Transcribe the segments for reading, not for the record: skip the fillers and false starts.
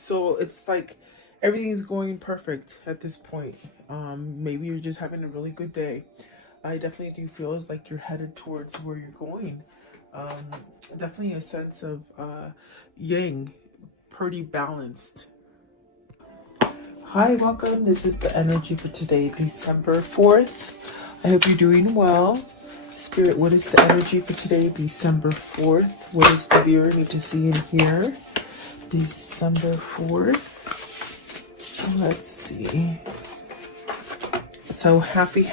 So it's like everything's going perfect at this point. Maybe you're just having a really good day. I definitely do feel as like you're headed towards where you're going. Um, Definitely a sense of yang, pretty balanced. Hi, welcome. This is the energy for today, December 4th. I hope you're doing well. Spirit, what is the energy for today, December 4th? What does the viewer need to see and hear? December 4th. Let's see. So happy,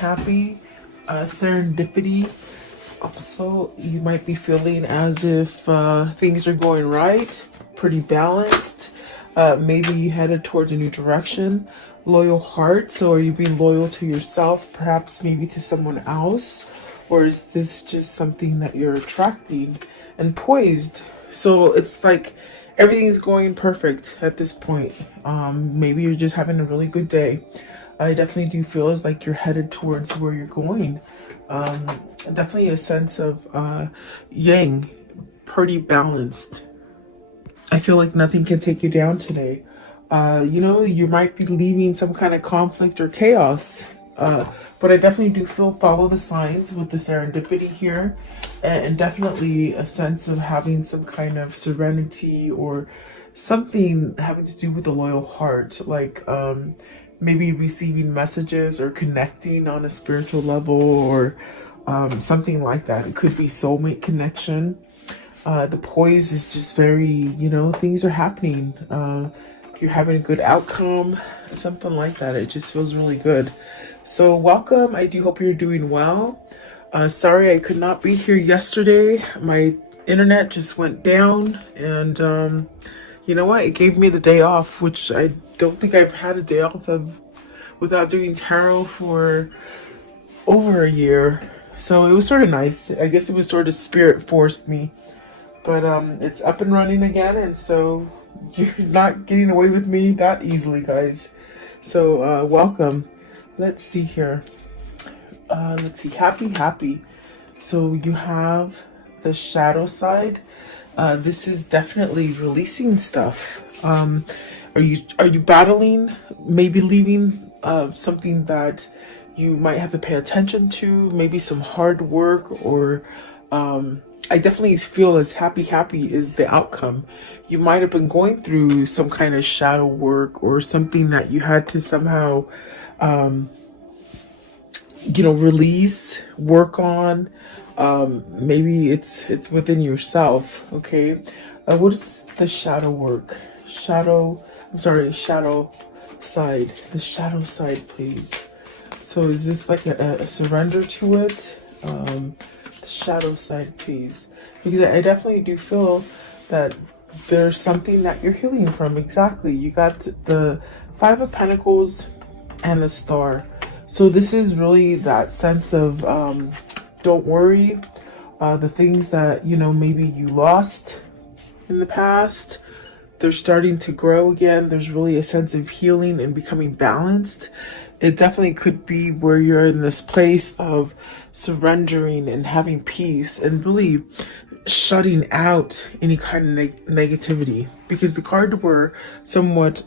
serendipity. Also, you might be feeling as if things are going right, pretty balanced. Maybe you headed towards a new direction. Loyal heart. So are you being loyal to yourself, perhaps maybe to someone else? Or is this just something that you're attracting? And poised. So it's like everything's going perfect at this point. Maybe you're just having a really good day. I definitely do feel as like you're headed towards where you're going. Definitely a sense of yang, pretty balanced. I feel like nothing can take you down today. You might be leaving some kind of conflict or chaos. But I definitely do feel follow the signs with the serendipity here, and definitely a sense of having some kind of serenity or something having to do with the loyal heart, like maybe receiving messages or connecting on a spiritual level or something like that. It could be soulmate connection. The poise is just very, things are happening. You're having a good outcome, something like that. It just feels really good. So welcome. I do hope you're doing well. Sorry I could not be here yesterday. My internet just went down, and you know what? It gave me the day off, which I don't think I've had a day off of without doing tarot for over a year. So it was sort of nice. I guess it was sort of spirit forced me. But it's up and running again, and so you're not getting away with me that easily, guys. So welcome. Let's see here. Let's see. Happy. So you have the shadow side. This is definitely releasing stuff. Are you battling? Maybe leaving something that you might have to pay attention to. Maybe some hard work or. I definitely feel as happy is the outcome. You might have been going through some kind of shadow work or something that you had to somehow, release, work on. Maybe it's within yourself. Okay. What is the shadow work? Shadow side. The shadow side, please. So is this like a surrender to it? Shadow side, please, because I definitely do feel that there's something that you're healing from. Exactly. You got the Five of Pentacles and the Star. So this is really that sense of don't worry. The things that maybe you lost in the past, they're starting to grow again. There's really a sense of healing and becoming balanced. It definitely could be where you're in this place of surrendering and having peace and really shutting out any kind of negativity, because the card we're somewhat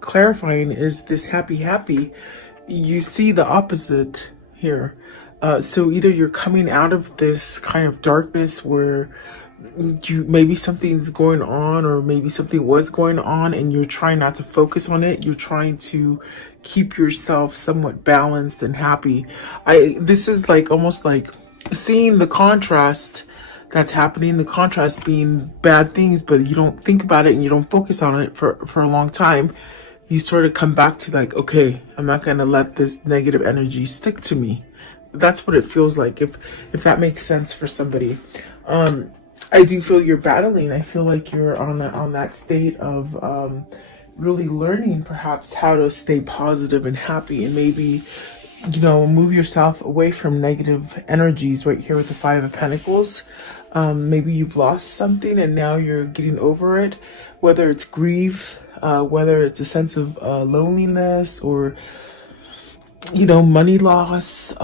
clarifying is this happy. You see the opposite here. So either you're coming out of this kind of darkness where maybe something's going on, or maybe something was going on and you're trying not to focus on it. You're trying to keep yourself somewhat balanced and happy. This is like almost like seeing the contrast that's happening, the contrast being bad things, but you don't think about it and you don't focus on it for a long time. You sort of come back to like, okay, I'm not going to let this negative energy stick to me. That's what it feels like, if that makes sense for somebody. I do feel you're battling. I feel like you're on that state of really learning perhaps how to stay positive and happy, and maybe move yourself away from negative energies right here with the Five of Pentacles. Maybe you've lost something and now you're getting over it, whether it's grief, whether it's a sense of loneliness, or money loss,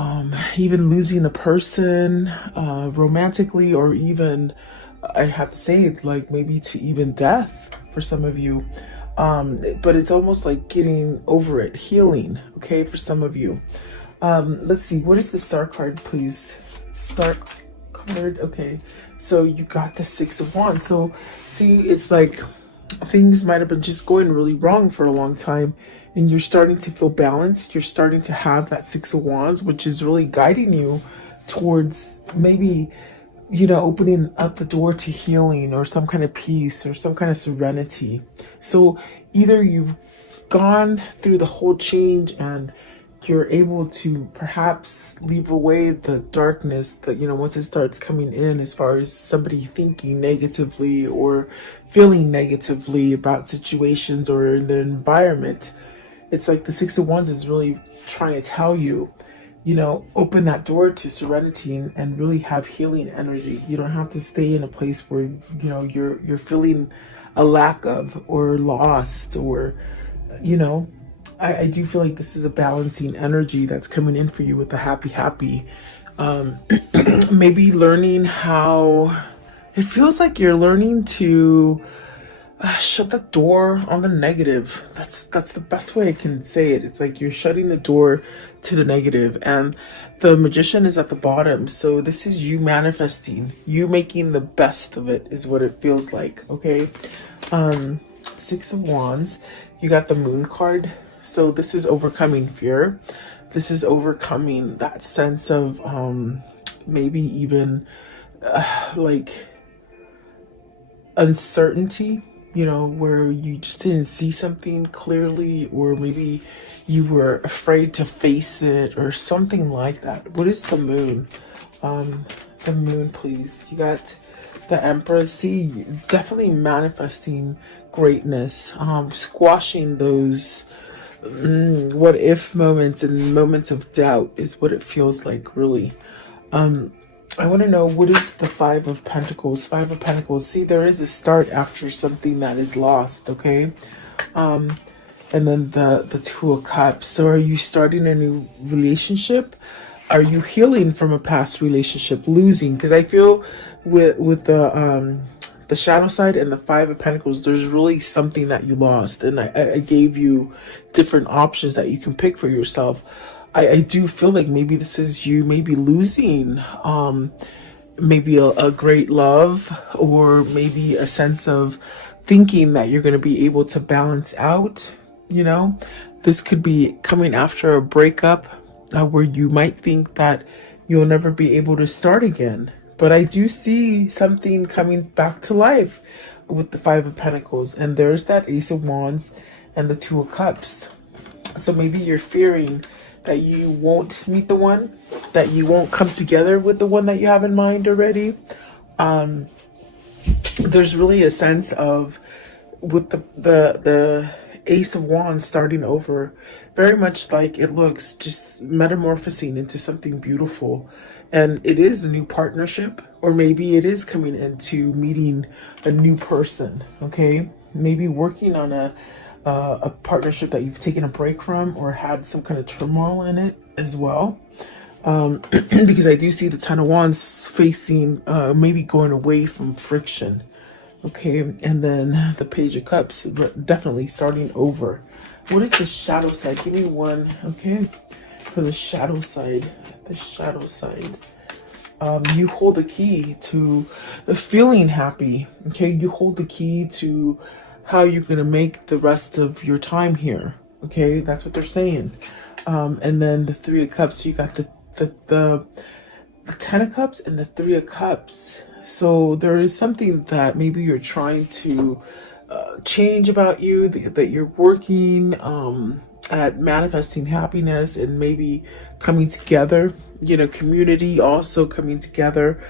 even losing a person romantically, or even, I have to say, like maybe to even death for some of you. But it's almost like getting over it, healing, okay, for some of you. Let's see, what is the star card, please? Star card, okay. So you got the Six of Wands. So see, it's like things might have been just going really wrong for a long time, and you're starting to feel balanced. You're starting to have that Six of Wands, which is really guiding you towards maybe, you know, opening up the door to healing or some kind of peace or some kind of serenity. So either you've gone through the whole change and you're able to perhaps leave away the darkness that, you know, once it starts coming in, as far as somebody thinking negatively or feeling negatively about situations or the environment. It's like the Six of Wands is really trying to tell you, you know, open that door to serenity and really have healing energy. You don't have to stay in a place where, you know, you're feeling a lack of or lost or, you know, I do feel like this is a balancing energy that's coming in for you with the happy. Maybe learning how, it feels like you're learning to shut the door on the negative. That's the best way I can say it. It's like you're shutting the door to the negative, and the Magician is at the bottom. So this is you manifesting, you making the best of it is what it feels like. Okay. Six of Wands, you got the Moon card. So this is overcoming fear. This is overcoming that sense of maybe even like uncertainty, you know, where you just didn't see something clearly, or maybe you were afraid to face it or something like that. What is the Moon? The Moon, please. You got the Emperor. See, definitely manifesting greatness, squashing those what if moments and moments of doubt is what it feels like, really. I want to know, what is the Five of Pentacles? Five of Pentacles. See, there is a start after something that is lost, okay? And then the Two of Cups. So are you starting a new relationship? Are you healing from a past relationship, losing? Because I feel with the shadow side and the Five of Pentacles, there's really something that you lost. And I gave you different options that you can pick for yourself. I do feel like maybe this is you maybe losing maybe a great love, or maybe a sense of thinking that you're going to be able to balance out, you know. This could be coming after a breakup where you might think that you'll never be able to start again. But I do see something coming back to life with the Five of Pentacles. And there's that Ace of Wands and the Two of Cups. So maybe you're fearing that you won't meet the one, that you won't come together with the one that you have in mind already. There's really a sense of, with the Ace of Wands starting over, very much like it looks, just metamorphosing into something beautiful. And it is a new partnership, or maybe it is coming into meeting a new person, okay? Maybe working on a partnership that you've taken a break from or had some kind of turmoil in it as well. Because I do see the Ten of Wands facing, maybe going away from friction, okay? And then the Page of Cups, definitely starting over. What is the shadow side? Give me one, okay? For the shadow side, you hold the key to feeling happy, okay? You hold the key to how you're going to make the rest of your time here, okay? That's what they're saying. And then the Three of Cups, you got the Ten of Cups and the Three of Cups. So there is something that maybe you're trying to change about you, that you're working at manifesting happiness and maybe coming together, you know, community also coming together,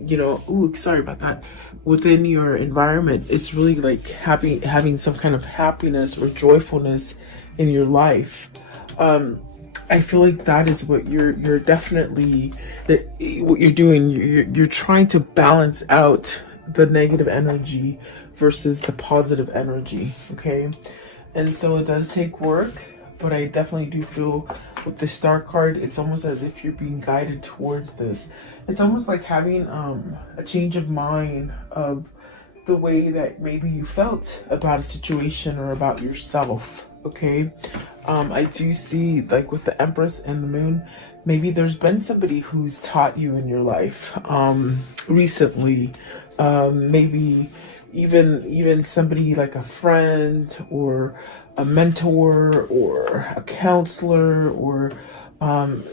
you know, ooh, sorry about that, within your environment. It's really like having some kind of happiness or joyfulness in your life. I feel like that is what you're definitely, what you're doing. You're trying to balance out the negative energy versus the positive energy, okay? And so it does take work, but I definitely do feel with the Star card, it's almost as if you're being guided towards this. It's almost like having a change of mind of the way that maybe you felt about a situation or about yourself. Okay, I do see, like with the Empress and the Moon, maybe there's been somebody who's taught you in your life recently. Maybe even somebody like a friend or a mentor or a counselor or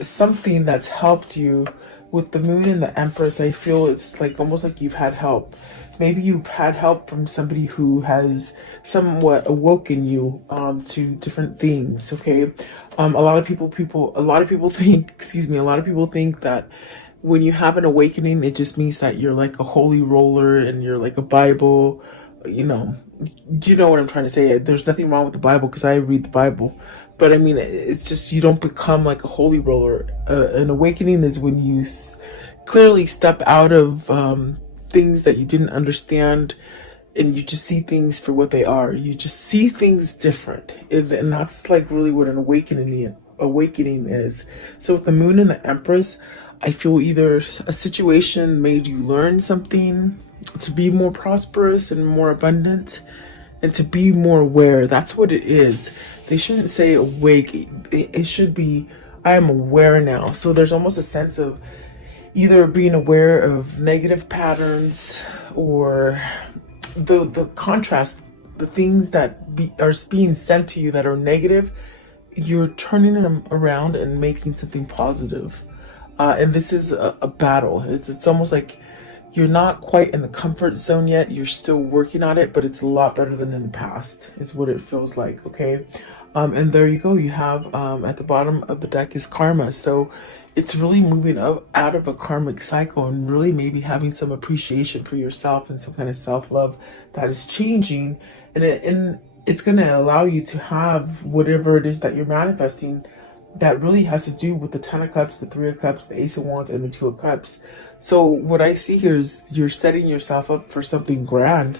something that's helped you. With the Moon and the Empress, I feel it's like almost like you've had help. Maybe you've had help from somebody who has somewhat awoken you to different things. Okay, a lot of people think, excuse me, a lot of people think that when you have an awakening, it just means that you're like a holy roller and you're like a Bible. You know what I'm trying to say. There's nothing wrong with the Bible because I read the Bible. But I mean, it's just you don't become like a holy roller. An awakening is when you clearly step out of things that you didn't understand, and you just see things for what they are. You just see things different, and that's like really what an awakening is. So with the Moon and the Empress, I feel either a situation made you learn something to be more prosperous and more abundant, and to be more aware. That's what it is. They shouldn't say awake. It should be, I am aware now. So there's almost a sense of either being aware of negative patterns or the contrast, the things that are being sent to you that are negative, you're turning them around and making something positive. And this is a battle. It's almost like you're not quite in the comfort zone yet. You're still working on it, but it's a lot better than in the past. Is what it feels like. Okay, and there you go. You have at the bottom of the deck is karma. So it's really moving out of a karmic cycle and really maybe having some appreciation for yourself and some kind of self-love that is changing, and it's going to allow you to have whatever it is that you're manifesting. That really has to do with the Ten of Cups, the Three of Cups, the Ace of Wands, and the Two of Cups. So what I see here is you're setting yourself up for something grand.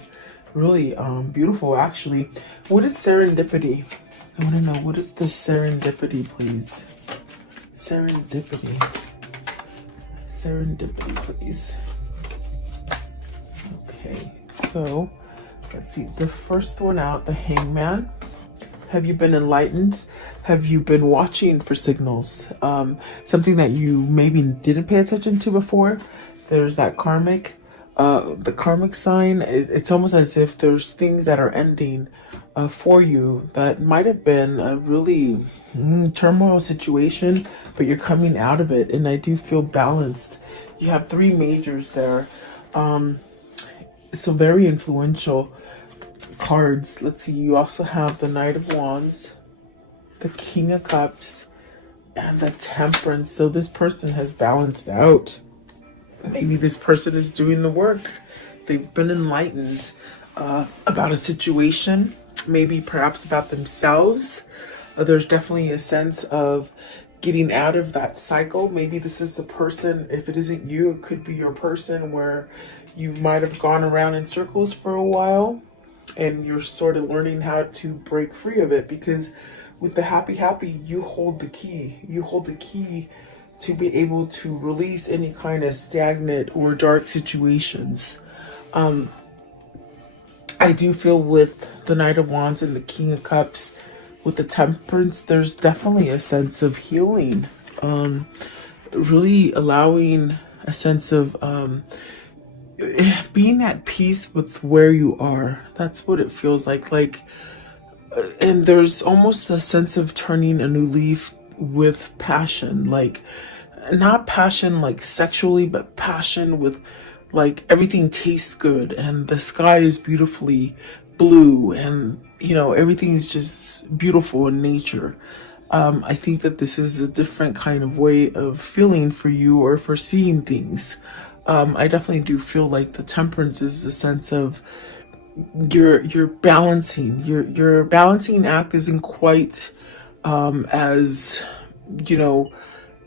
Really beautiful, actually. What is serendipity? I want to know, what is the serendipity, please? Serendipity. Serendipity, please. Okay, so let's see. The first one out, the Hangman. Have you been enlightened? Have you been watching for signals? Something that you maybe didn't pay attention to before? There's that karmic, the karmic sign. It's almost as if there's things that are ending for you that might have been a really turmoil situation, but you're coming out of it. And I do feel balanced. You have three majors there. So very influential cards. Let's see, you also have the Knight of Wands, the King of Cups, and the Temperance. So this person has balanced out. Maybe this person is doing the work. They've been enlightened about a situation, maybe perhaps about themselves. There's definitely a sense of getting out of that cycle. Maybe this is a person, if it isn't you, it could be your person where you might have gone around in circles for a while and you're sort of learning how to break free of it, because with the happy, you hold the key. You hold the key to be able to release any kind of stagnant or dark situations. I do feel with the Knight of Wands and the King of Cups, with the Temperance, there's definitely a sense of healing. Really allowing a sense of being at peace with where you are. That's what it feels like. And there's almost a sense of turning a new leaf with passion, like not passion like sexually, but passion with like everything tastes good and the sky is beautifully blue and everything is just beautiful in nature. I think that this is a different kind of way of feeling for you or for seeing things. I definitely do feel like the Temperance is a sense of you're balancing. Your balancing act isn't quite as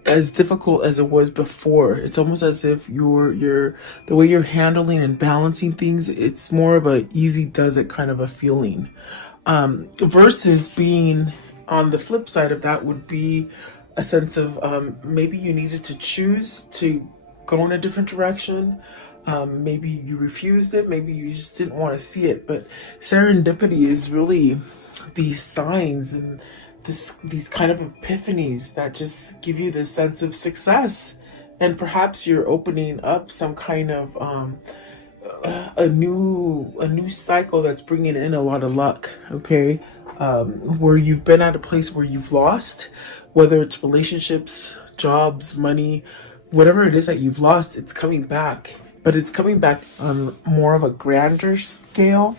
as difficult as it was before. It's almost as if the way you're handling and balancing things, it's more of a easy does it kind of a feeling. Versus being on the flip side of that would be a sense of maybe you needed to choose to go in a different direction. Maybe you refused it, maybe you just didn't want to see it. But serendipity is really these signs and these kind of epiphanies that just give you this sense of success. And perhaps you're opening up some kind of a new cycle that's bringing in a lot of luck. Okay, where you've been at a place where you've lost, whether it's relationships, jobs, money, whatever it is that you've lost, it's coming back. But it's coming back on more of a grander scale,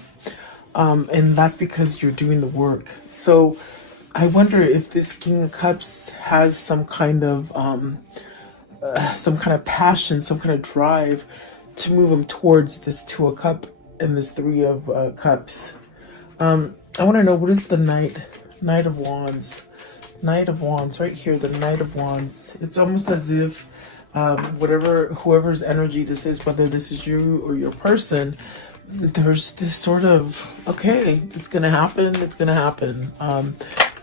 and that's because you're doing the work. So I wonder if this King of Cups has some kind of passion, some kind of drive to move him towards this Two of Cup and this Three of Cups. I want to know, what is the Knight of Wands? Knight of Wands, right here, the Knight of Wands. It's almost as if whoever's energy this is, whether this is you or your person, there's this sort of, okay, it's gonna happen.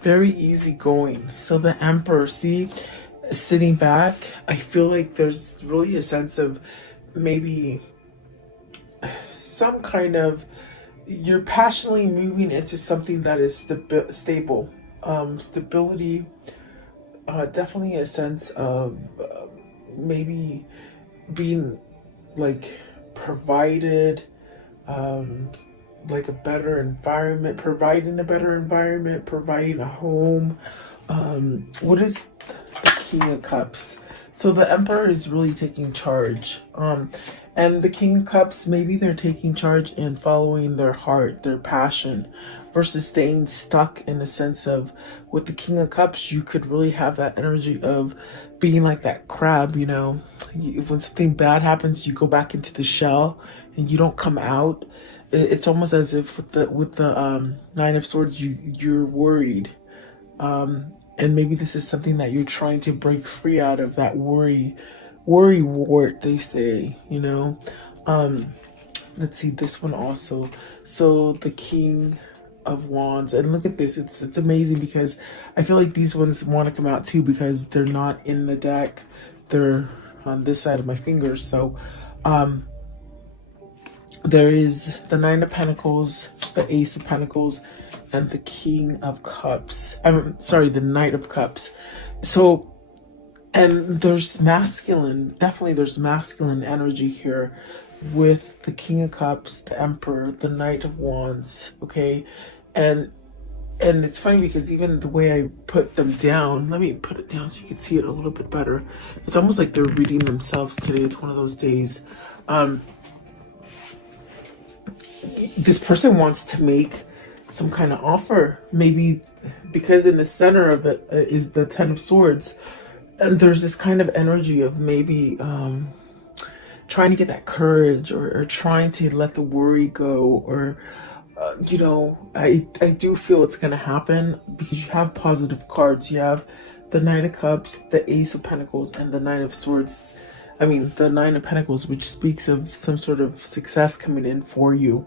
Very easygoing. So the Emperor, see, sitting back, I feel like there's really a sense of maybe some kind of, you're passionately moving into something that is stable. Stability, definitely a sense of maybe being like provided, like a better environment, providing a home. What is the King of Cups? So the Emperor is really taking charge. And the King of Cups, maybe they're taking charge and following their heart, their passion, versus staying stuck in the sense of, with the King of Cups, you could really have that energy of being like that crab, you know. When something bad happens, you go back into the shell and you don't come out. It's almost as if with the Nine of Swords, you're worried. And maybe this is something that you're trying to break free out of, that worry wart, they say, you know. Let's see this one also. So the King of Wands, and look at this, it's amazing because I feel like these ones want to come out too because they're not in the deck, they're on this side of my fingers. So there is the Nine of Pentacles, the Ace of Pentacles, and the King of Cups. I'm sorry, the Knight of Cups. So, and there's masculine, definitely there's masculine energy here with the King of Cups, the Emperor, the Knight of Wands, okay? And it's funny because even the way I put them down, let me put it down so you can see it a little bit better. It's almost like they're reading themselves today. It's one of those days. This person wants to make some kind of offer, maybe because in the center of it is the Ten of Swords, and there's this kind of energy of maybe trying to get that courage, or trying to let the worry go, or you know, I do feel it's gonna happen because you have positive cards. You have the Knight of Cups, the Ace of Pentacles, and the Nine of Swords. I mean, the Nine of Pentacles, which speaks of some sort of success coming in for you.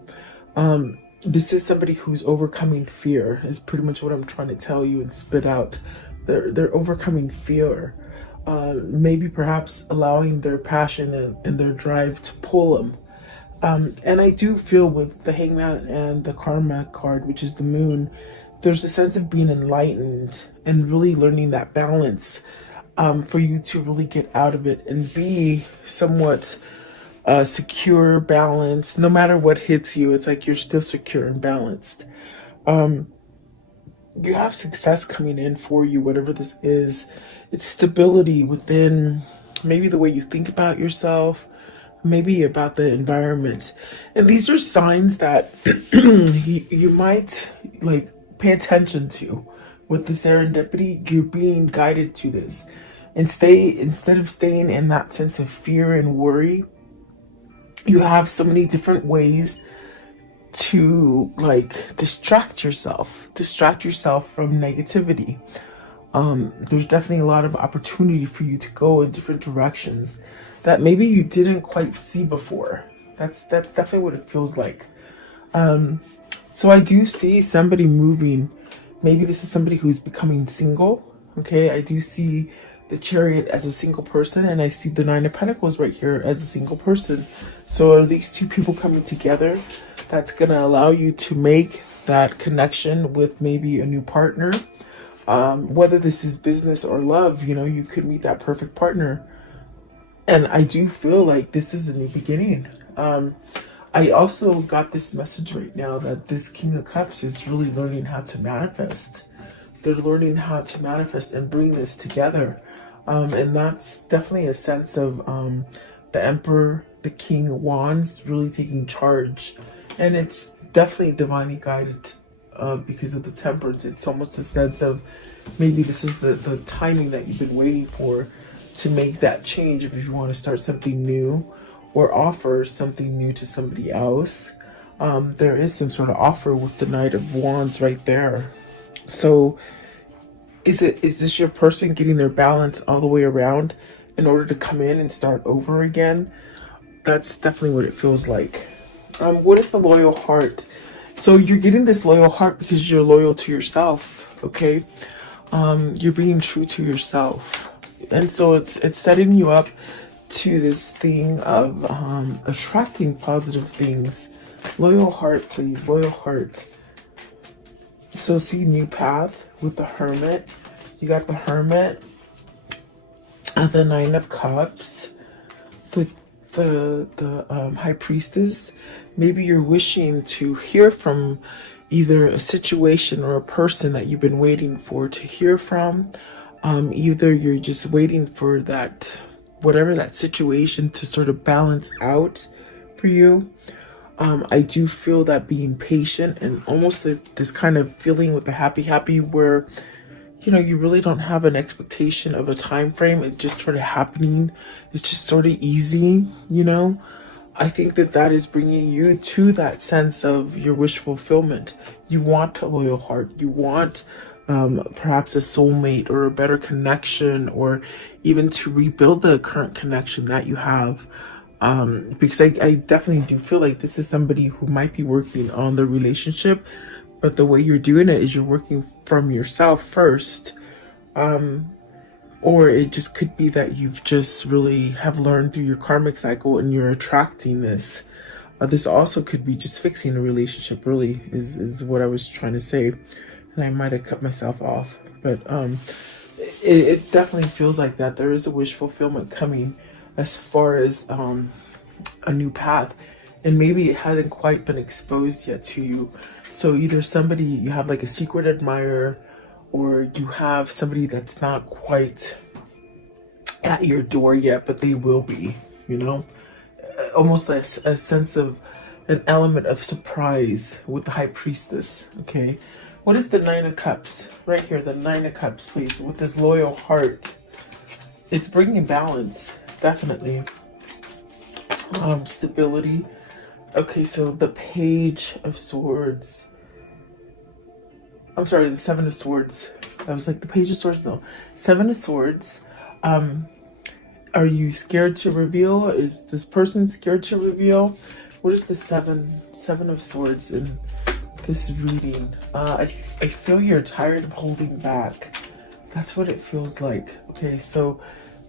This is somebody who's overcoming fear, is pretty much what I'm trying to tell you and spit out. They're overcoming fear. Maybe perhaps allowing their passion and their drive to pull them. And I do feel with the Hangman and the Karma card, which is the Moon, there's a sense of being enlightened and really learning that balance, for you to really get out of it and be somewhat secure, balanced. No matter what hits you, it's like you're still secure and balanced. You have success coming in for you, whatever this is. It's stability within maybe the way you think about yourself, maybe about the environment. And these are signs that you might like pay attention to. With the serendipity, you're being guided to this. And instead of staying in that sense of fear and worry, you have so many different ways to like distract yourself from negativity. There's definitely a lot of opportunity for you to go in different directions that maybe you didn't quite see before. That's definitely what it feels like. So I do see somebody moving. Maybe this is somebody who's becoming single. Okay, I do see the Chariot as a single person, and I see the Nine of Pentacles right here as a single person. So are these two people coming together? That's going to allow you to make that connection with maybe a new partner. Whether this is business or love, you know, you could meet that perfect partner. And I do feel like this is a new beginning. I also got this message right now that this King of Cups is really learning how to manifest. They're learning how to manifest and bring this together. And that's definitely a sense of the Emperor, the King of Wands, really taking charge. And it's definitely divinely guided because of the Temperance. It's almost a sense of maybe this is the timing that you've been waiting for to make that change if you want to start something new or offer something new to somebody else. There is some sort of offer with the Knight of Wands right there. So is this your person getting their balance all the way around in order to come in and start over again? That's definitely what it feels like. What is the loyal heart? So you're getting this loyal heart because you're loyal to yourself, okay? You're being true to yourself. And so it's setting you up to this thing of attracting positive things. Loyal heart, please. Loyal heart. So see new path with the Hermit. You got the Hermit, the Nine of Cups, the High Priestess. Maybe you're wishing to hear from either a situation or a person that you've been waiting for to hear from. Either you're just waiting for that, whatever that situation to sort of balance out for you. I do feel that being patient and almost this kind of feeling with the happy where, you know, you really don't have an expectation of a time frame. It's just sort of happening. It's just sort of easy, you know. I think that is bringing you to that sense of your wish fulfillment. You want a loyal heart. You want perhaps a soulmate or a better connection, or even to rebuild the current connection that you have. Because I definitely do feel like this is somebody who might be working on the relationship, but the way you're doing it is you're working from yourself first. Or it just could be that you've just really have learned through your karmic cycle and you're attracting this. This also could be just fixing a relationship, really, is what I was trying to say. And I might have cut myself off. But it definitely feels like that. There is a wish fulfillment coming as far as a new path. And maybe it hasn't quite been exposed yet to you. So either somebody, you have like a secret admirer, or you have somebody that's not quite at your door yet, but they will be, you know? Almost a sense of an element of surprise with the High Priestess, okay? What is the Nine of Cups? Right here, the Nine of Cups, please, with this loyal heart. It's bringing balance, definitely. Stability. Okay, so the Page of Swords. I'm sorry, the Seven of Swords. I was like, the Page of Swords? No. Seven of Swords. Are you scared to reveal? Is this person scared to reveal? What is the Seven of Swords in this reading? I feel you're tired of holding back. That's what it feels like. Okay, so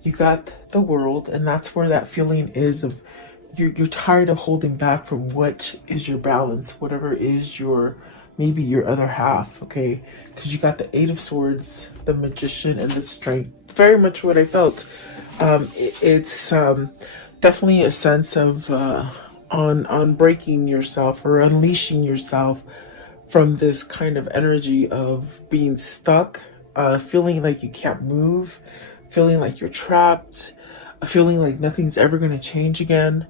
you got the World, and that's where that feeling is of you're tired of holding back from what is your balance, whatever is your maybe your other half, okay? Because you got the Eight of Swords, the Magician, and the Strength. Very much what I felt. It's definitely a sense of on breaking yourself or unleashing yourself from this kind of energy of being stuck, feeling like you can't move, feeling like you're trapped, feeling like nothing's ever going to change again.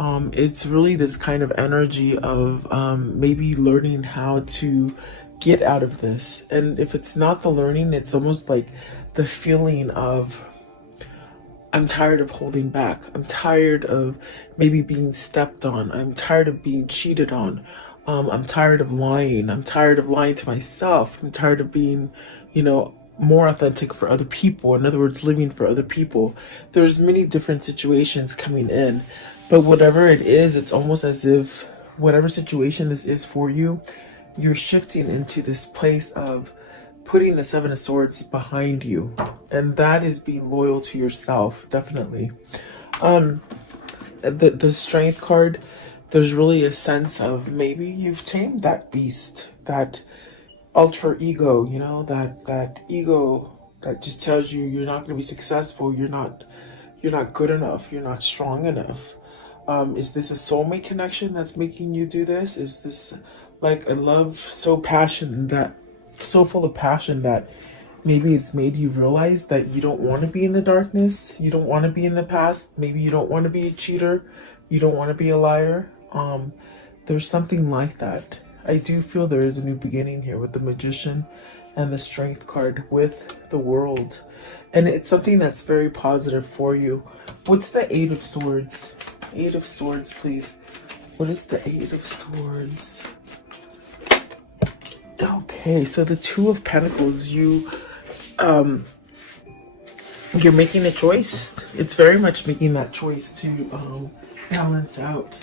It's really this kind of energy of maybe learning how to get out of this. And if it's not the learning, it's almost like the feeling of, I'm tired of holding back. I'm tired of maybe being stepped on. I'm tired of being cheated on. I'm tired of lying. I'm tired of lying to myself. I'm tired of being, you know, more authentic for other people. In other words, living for other people. There's many different situations coming in. But whatever it is, it's almost as if whatever situation this is for you, you're shifting into this place of putting the Seven of Swords behind you. And that is being loyal to yourself, definitely. The strength card, there's really a sense of maybe you've tamed that beast, that alter ego, you know, that ego that just tells you you're not going to be successful, you're not good enough, you're not strong enough. Is this a soulmate connection that's making you do this? Is this like a love so full of passion that maybe it's made you realize that you don't want to be in the darkness, you don't want to be in the past, maybe you don't want to be a cheater, you don't want to be a liar. There's something like that. I do feel there is a new beginning here with the Magician and the Strength card with the World. And it's something that's very positive for you. What's the Eight of Swords? Eight of Swords, please. What is the Eight of Swords? Okay, so the Two of Pentacles, you're making a choice. It's very much making that choice to balance out.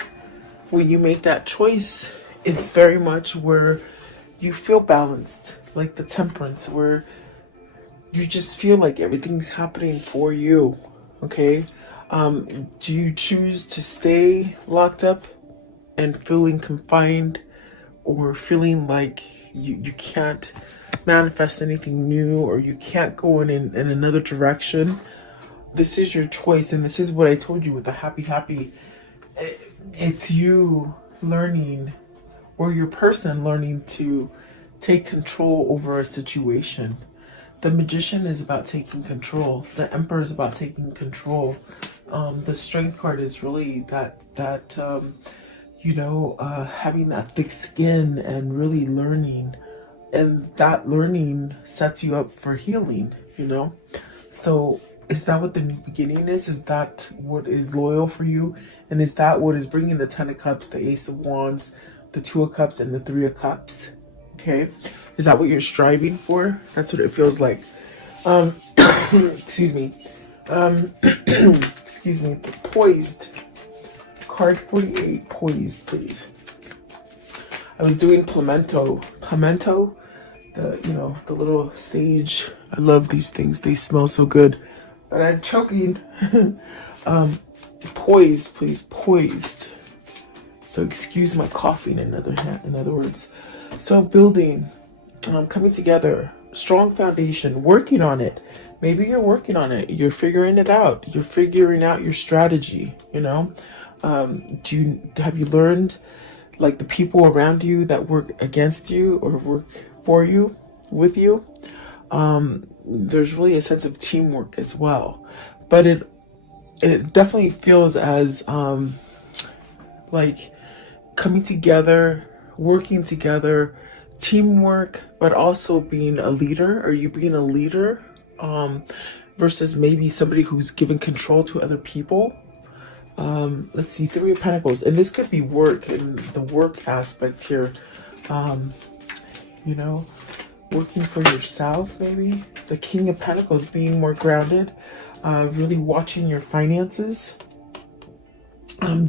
When you make that choice, it's very much where you feel balanced, like the Temperance, where you just feel like everything's happening for you. Okay, do you choose to stay locked up and feeling confined, or feeling like you can't manifest anything new, or you can't go in another direction? This is your choice, and this is what I told you with the happy. It's you learning, or your person learning to take control over a situation. The Magician is about taking control. The Emperor is about taking control. The Strength card is really that having that thick skin and really learning. And that learning sets you up for healing, you know? So is that what the new beginning is? Is that what is loyal for you? And is that what is bringing the Ten of Cups, the Ace of Wands, the Two of Cups, and the Three of Cups? Okay. Is that what you're striving for? That's what it feels like. Excuse me. Excuse me. Poised. Card 48. Poised, please. I was doing pimento. Pimento. The little sage. I love these things. They smell so good. But I'm choking. Poised, please. Poised. So excuse my coughing, in other words. So building, coming together, strong foundation, working on it. Maybe you're working on it. You're figuring it out. You're figuring out your strategy, you know? Have you learned, like, the people around you that work against you or work for you, with you? There's really a sense of teamwork as well. But it definitely feels as, like, coming together, working together, teamwork, but also being a leader. Are you being a leader versus maybe somebody who's giving control to other people? Let's see, Three of Pentacles. And this could be work, and the work aspect here. Working for yourself, maybe. The King of Pentacles, being more grounded, really watching your finances,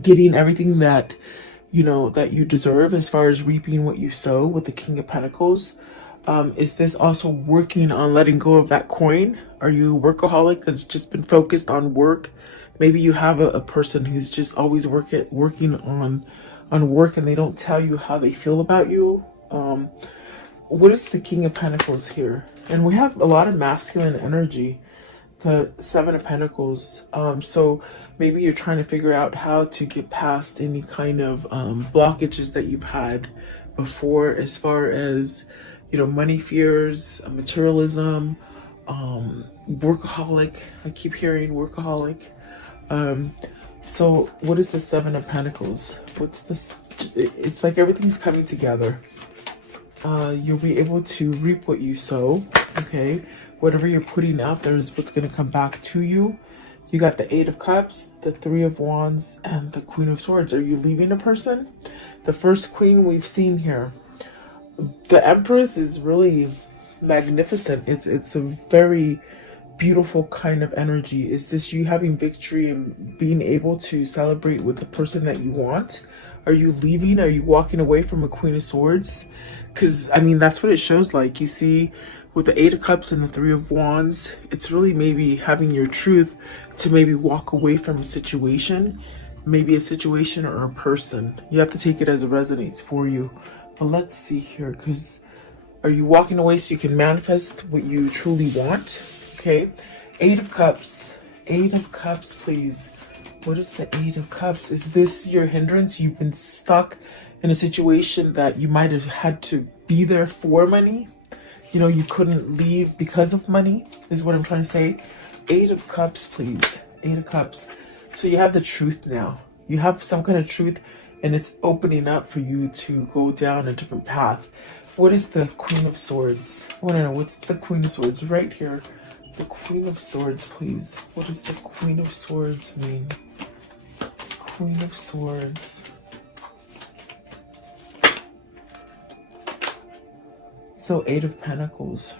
getting everything that you deserve as far as reaping what you sow with the King of Pentacles. Is this also working on letting go of that coin? Are you a workaholic that's just been focused on work? Maybe you have a person who's just always working on work, and they don't tell you how they feel about you. What is the King of Pentacles here? And we have a lot of masculine energy. The Seven of Pentacles. So maybe you're trying to figure out how to get past any kind of blockages that you've had before, as far as, money fears, materialism, workaholic. I keep hearing workaholic. So what is the Seven of Pentacles? What's this? It's like everything's coming together. You'll be able to reap what you sow. Okay. Whatever you're putting out there is what's going to come back to you. You got the Eight of Cups, the Three of Wands, and the Queen of Swords. Are you leaving a person? The first queen we've seen here. The Empress is really magnificent. It's a very beautiful kind of energy. Is this you having victory and being able to celebrate with the person that you want? Are you leaving? Are you walking away from a Queen of Swords? Because, I mean, that's what it shows like. You see, with the Eight of Cups and the Three of Wands, it's really maybe having your truth to maybe walk away from a situation, maybe a situation or a person. You have to take it as it resonates for you. But let's see here, because are you walking away so you can manifest what you truly want? Okay, Eight of Cups. Eight of Cups, please. What is the Eight of Cups? Is this your hindrance? You've been stuck in a situation that you might have had to be there for money. You know, you couldn't leave because of money, is what I'm trying to say. Eight of Cups, please. Eight of Cups. So you have the truth now. You have some kind of truth, and it's opening up for you to go down a different path. What is the Queen of Swords? I want to know, what's the Queen of Swords right here? The Queen of Swords, please. What does the Queen of Swords mean? Queen of Swords. So Eight of Pentacles.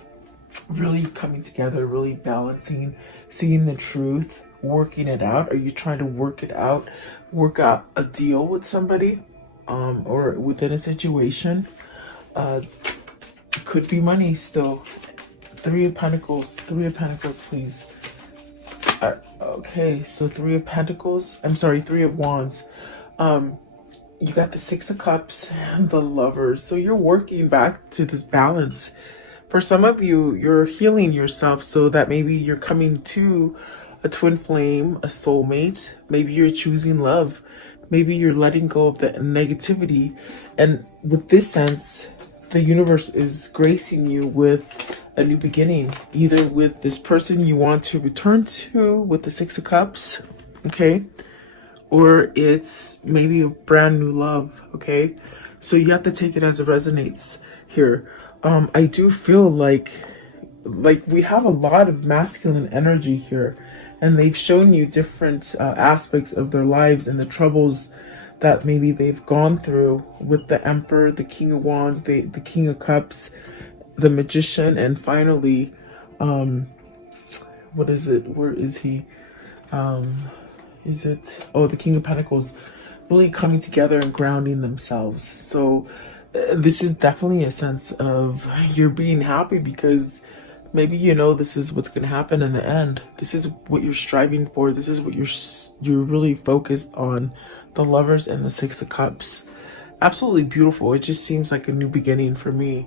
Really coming together, really balancing, seeing the truth, working it out. Are you trying to work it out, work out a deal with somebody, or within a situation? It could be money still. Three of Pentacles, please. Okay, so Three of Pentacles. I'm sorry, Three of Wands. You got the Six of Cups and the Lovers. So you're working back to this balance. For some of you, you're healing yourself so that maybe you're coming to a twin flame, a soulmate. Maybe you're choosing love. Maybe you're letting go of the negativity. And with this sense, the universe is gracing you with a new beginning. Either with this person you want to return to with the Six of Cups, okay? Or it's maybe a brand new love, okay? So you have to take it as it resonates here. I do feel like we have a lot of masculine energy here, and they've shown you different aspects of their lives and the troubles that maybe they've gone through with the Emperor, the King of Wands, the King of Cups, the Magician, and finally, what is it? Where is he? Is it, oh, the King of Pentacles, really coming together and grounding themselves. So this is definitely a sense of you're being happy because maybe you know this is what's going to happen in the end. This is what you're striving for. This is what you're really focused on. The Lovers and the Six of Cups. Absolutely beautiful. It just seems like a new beginning for me.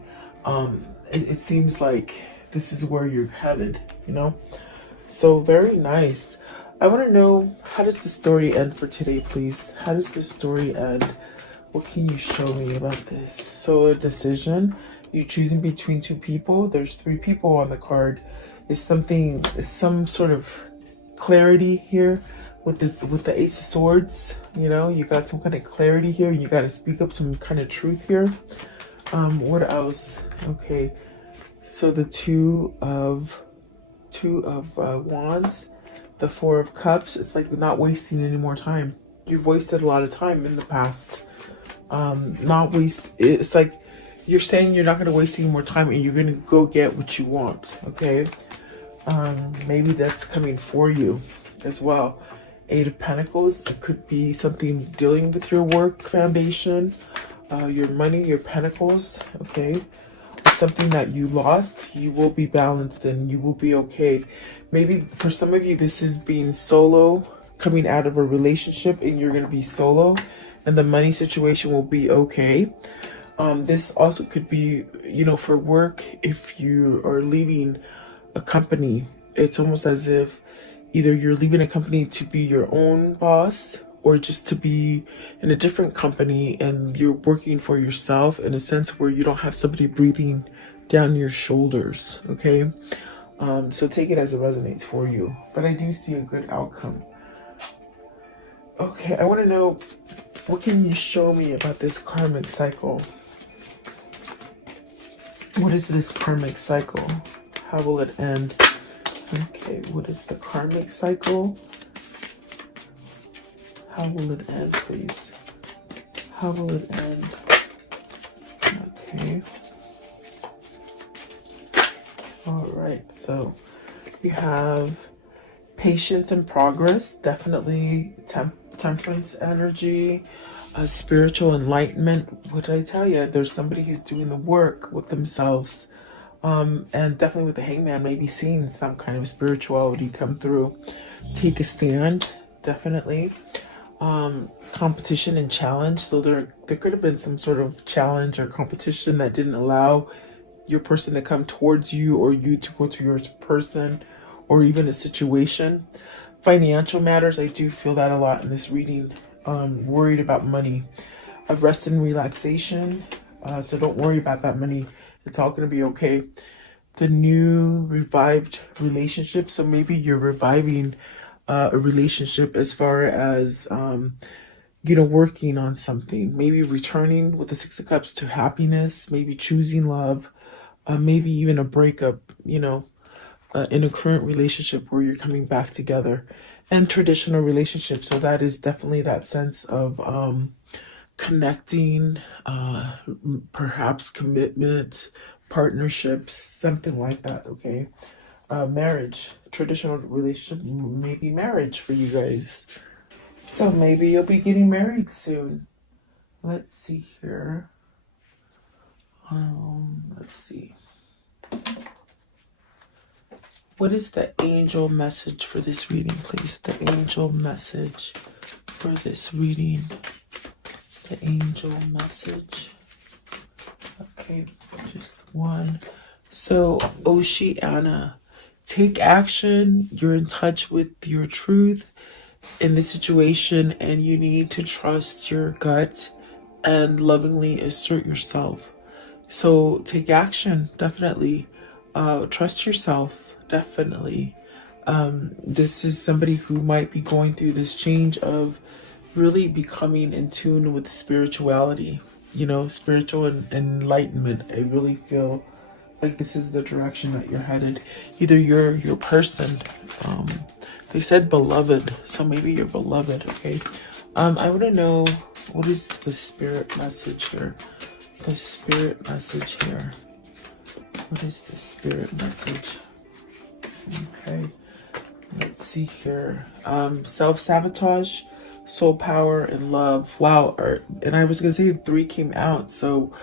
It seems like this is where you're headed, you know? So very nice. I want to know, how does the story end for today, please? How does the story end? What can you show me about this? So a decision, you're choosing between two people. There's three people on the card. Is some sort of clarity here with the Ace of Swords? You know, you got some kind of clarity here. You got to speak up some kind of truth here. What else? Okay, so the Two of Wands. The Four of Cups, it's like not wasting any more time. You've wasted a lot of time in the past. It's like you're saying you're not going to waste any more time and you're going to go get what you want, okay? Maybe that's coming for you as well. Eight of Pentacles, it could be something dealing with your work foundation, your money, your pentacles, okay? Something that you lost, you will be balanced and you will be okay. Maybe for some of you, this is being solo, coming out of a relationship and you're going to be solo and the money situation will be okay. This also could be, you know, for work, if you are leaving a company, it's almost as if either you're leaving a company to be your own boss or just to be in a different company and you're working for yourself in a sense where you don't have somebody breathing down your shoulders, okay? So take it as it resonates for you. But I do see a good outcome. Okay, I want to know, what can you show me about this karmic cycle? What is this karmic cycle? How will it end? Okay, what is the karmic cycle? How will it end, please? How will it end? Okay. All right, so you have patience and progress, definitely temperance energy, spiritual enlightenment. What did I tell you? There's somebody who's doing the work with themselves. And definitely with the Hangman, maybe seeing some kind of spirituality come through. Take a stand, definitely. Competition and challenge. So there could have been some sort of challenge or competition that didn't allow your person to come towards you, or you to go to your person, or even a situation. Financial matters, I do feel that a lot in this reading. Worried about money. Rest and relaxation. So don't worry about that money. It's all going to be okay. The new revived relationship. So maybe you're reviving a relationship as far as, working on something. Maybe returning with the Six of Cups to happiness. Maybe choosing love. Maybe even a breakup, in a current relationship where you're coming back together. And traditional relationships. So that is definitely that sense of connecting, perhaps commitment, partnerships, something like that. Okay. Marriage, traditional relationship, maybe marriage for you guys. So maybe you'll be getting married soon. Let's see here. Let's see. What is the angel message for this reading, please? The angel message for this reading. The angel message. Okay, just one. So, Oceana, take action. You're in touch with your truth in this situation, and you need to trust your gut and lovingly assert yourself. So, take action, definitely. Trust yourself, definitely. This is somebody who might be going through this change of really becoming in tune with spirituality, spiritual enlightenment. I really feel like this is the direction that you're headed. Either your person, they said beloved, so maybe you're beloved. Okay. I want to know, what is the spirit message here? The spirit message here. What is the spirit message? Okay. Let's see here. Self-sabotage, soul power, and love. Wow. And I was going to say 3 came out. So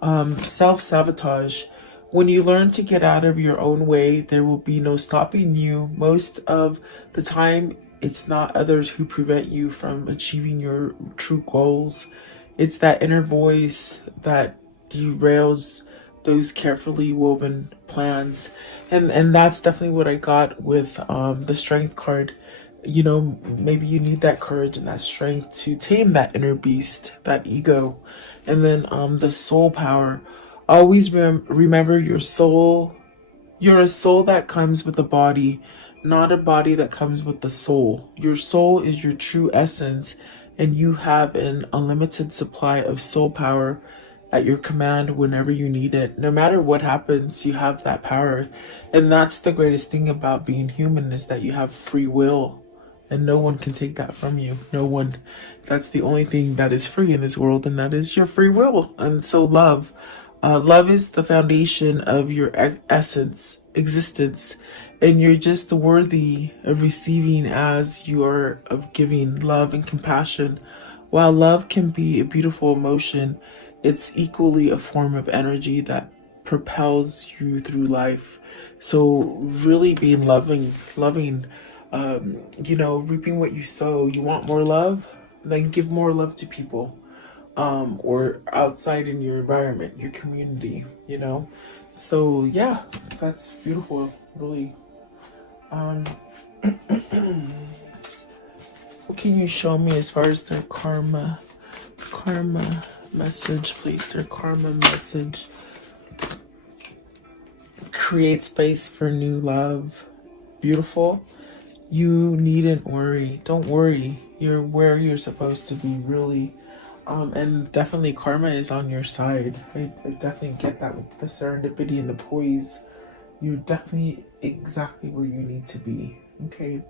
self-sabotage. When you learn to get out of your own way, there will be no stopping you. Most of the time, it's not others who prevent you from achieving your true goals. It's that inner voice that derails those carefully woven plans. And that's definitely what I got with the strength card. Maybe you need that courage and that strength to tame that inner beast, that ego. And then the soul power. Always remember your soul. You're a soul that comes with a body, not a body that comes with the soul. Your soul is your true essence, and you have an unlimited supply of soul power at your command whenever you need it. No matter what happens, you have that power. And that's the greatest thing about being human, is that you have free will. And no one can take that from you. No one. That's the only thing that is free in this world, and that is your free will. And so love. Love is the foundation of your existence, and you're just worthy of receiving as you are of giving love and compassion. While love can be a beautiful emotion, it's equally a form of energy that propels you through life. So really being loving, reaping what you sow. You want more love? Then give more love to people. Or outside in your environment, your community, So yeah, that's beautiful, really. What can you show me as far as their karma message, please? Their karma message. Create space for new love. Beautiful. You needn't worry. Don't worry. You're where you're supposed to be, really. And definitely karma is on your side. I definitely get that with the serendipity and the poise. You're definitely exactly where you need to be. Okay,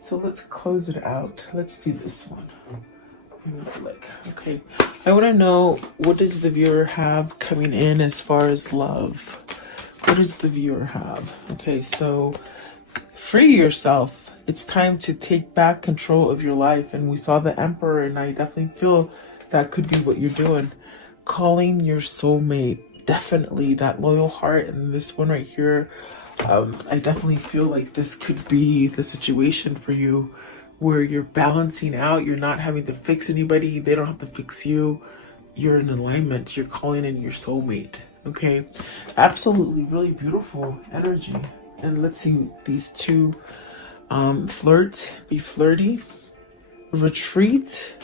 so let's close it out. Let's do this one. Okay, I want to know, what does the viewer have coming in as far as love? What does the viewer have? Okay, so free yourself. It's time to take back control of your life. And we saw the Emperor, and I definitely feel that could be what you're doing. Calling your soulmate. definitely that loyal heart. And this one right here, I definitely feel like this could be the situation for you where you're balancing out. You're not having to fix anybody. They don't have to fix you. You're in alignment. You're calling in your soulmate. Okay. Absolutely. Really beautiful energy. And let's see these two, flirt, be flirty, retreat,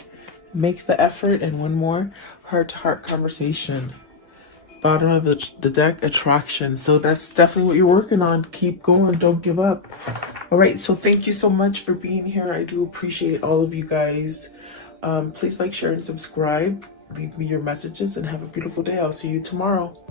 make the effort, and one more, heart to heart conversation. Bottom of the deck, attraction. So that's definitely what you're working on. Keep going. Don't give up. All right. So thank you so much for being here. I do appreciate all of you guys. Please like, share, and subscribe. Leave me your messages and have a beautiful day. I'll see you tomorrow.